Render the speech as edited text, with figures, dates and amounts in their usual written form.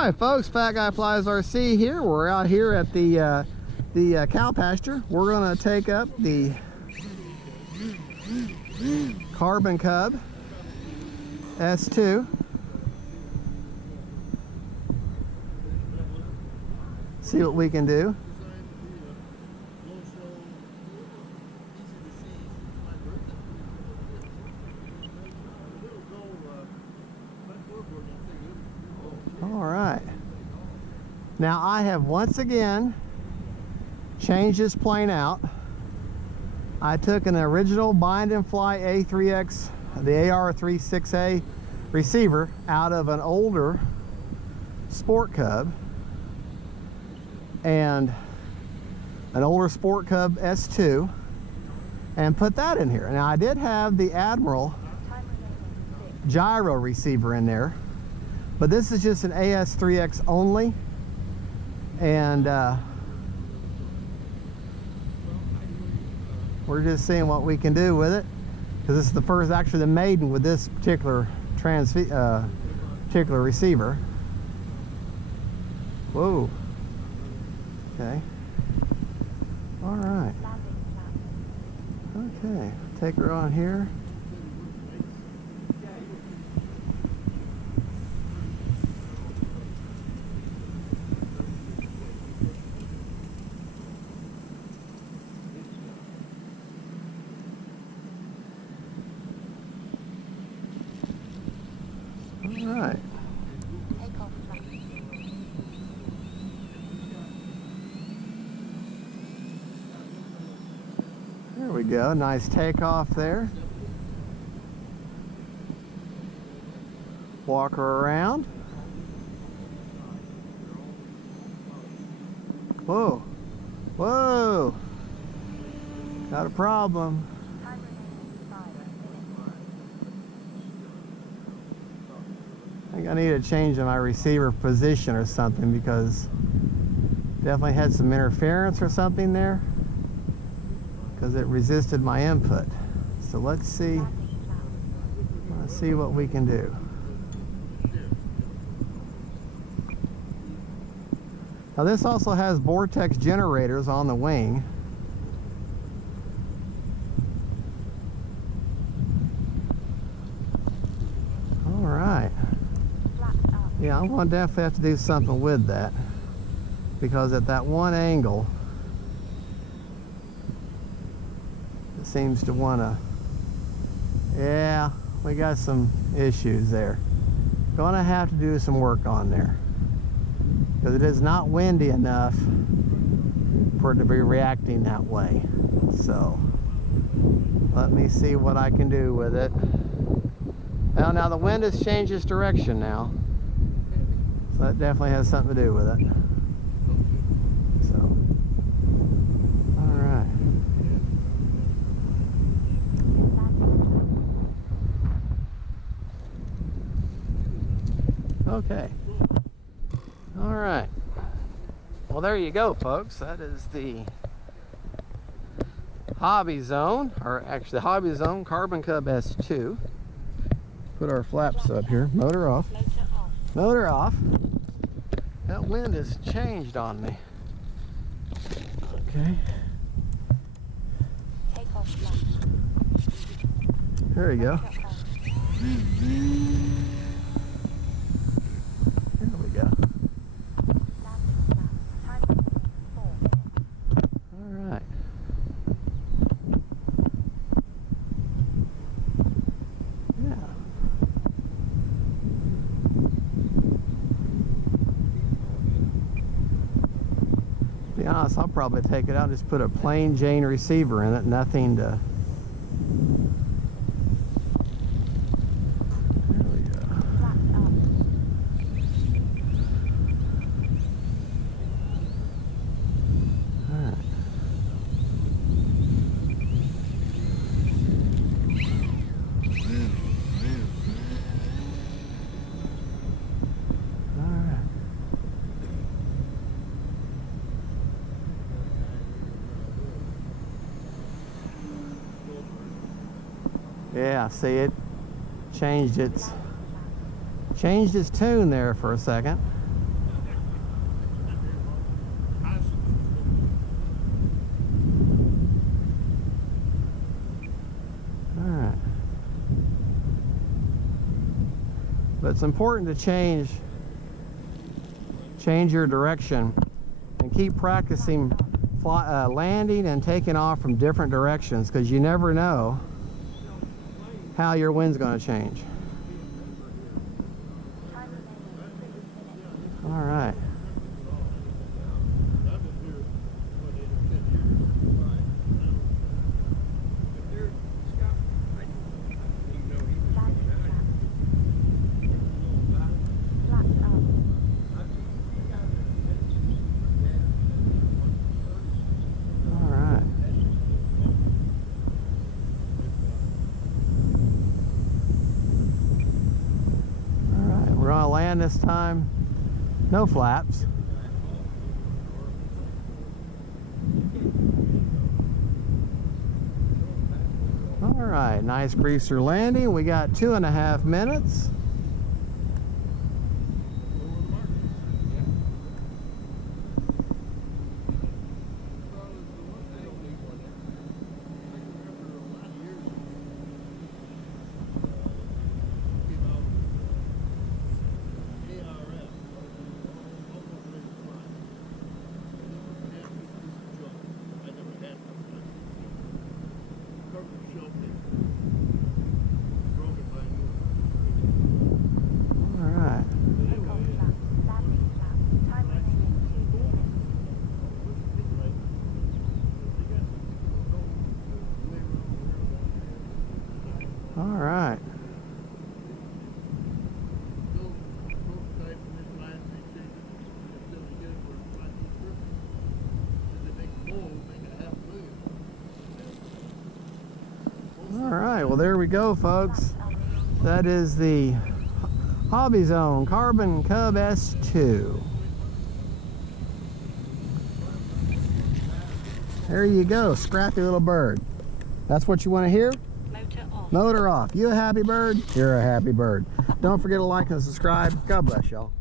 Alright folks, Fat Guy Flies RC here. We're out here at the cow pasture. We're going to take up the Carbon Cub S2. See what we can do. Alright. Now I have once again changed this plane out. I took an original bind and fly A3X, the AR36A receiver out of an older Sport Cub and an older Sport Cub S2 and put that in here. Now I did have the Admiral gyro receiver in there, but this is just an AS3X only, and we're just seeing what we can do with it, because this is the first, actually the maiden with this particular particular receiver. Whoa. Okay. All right. Okay. Take her on here. Alright. There we go. Nice takeoff there. Walk her around. Whoa. Whoa. Got a problem. I think I need to change my receiver position or something, because definitely had some interference or something there, because it resisted my input. So let's see what we can do. Now this also has vortex generators on the wing. All right. Yeah, I'm going to definitely have to do something with that, because at that one angle it seems to want to, yeah, we got some issues there. Going to have to do some work on there, because it is not windy enough for it to be reacting that way. So let me see what I can do with it. Well, now the wind has changed its direction now. That definitely has something to do with it. So, all right. Okay. All right. Well, there you go, folks. That is the Hobby Zone, or actually the Hobby Zone Carbon Cub S2. Put our flaps up here. Motor off. Motor off. That wind has changed on me. Okay. Take off flat. There we go. There we go. All right. Yeah. To be honest, I'll probably take it out and just put a plain Jane receiver in it, nothing to... There we go. Alright. Alright. Yeah, see, it changed its tune there for a second. But it's important to change your direction and keep practicing landing and taking off from different directions, because you never know how your wind's going to change. All right. Land this time, no flaps. All right, nice greaser landing. We got 2.5 minutes. All right. All right, well there we go, folks. That is the Hobby Zone Carbon Cub S2. There you go, scrappy little bird. That's what you want to hear? Motor off. Motor off. You a happy bird? You're a happy bird. Don't forget to like and subscribe. God bless y'all.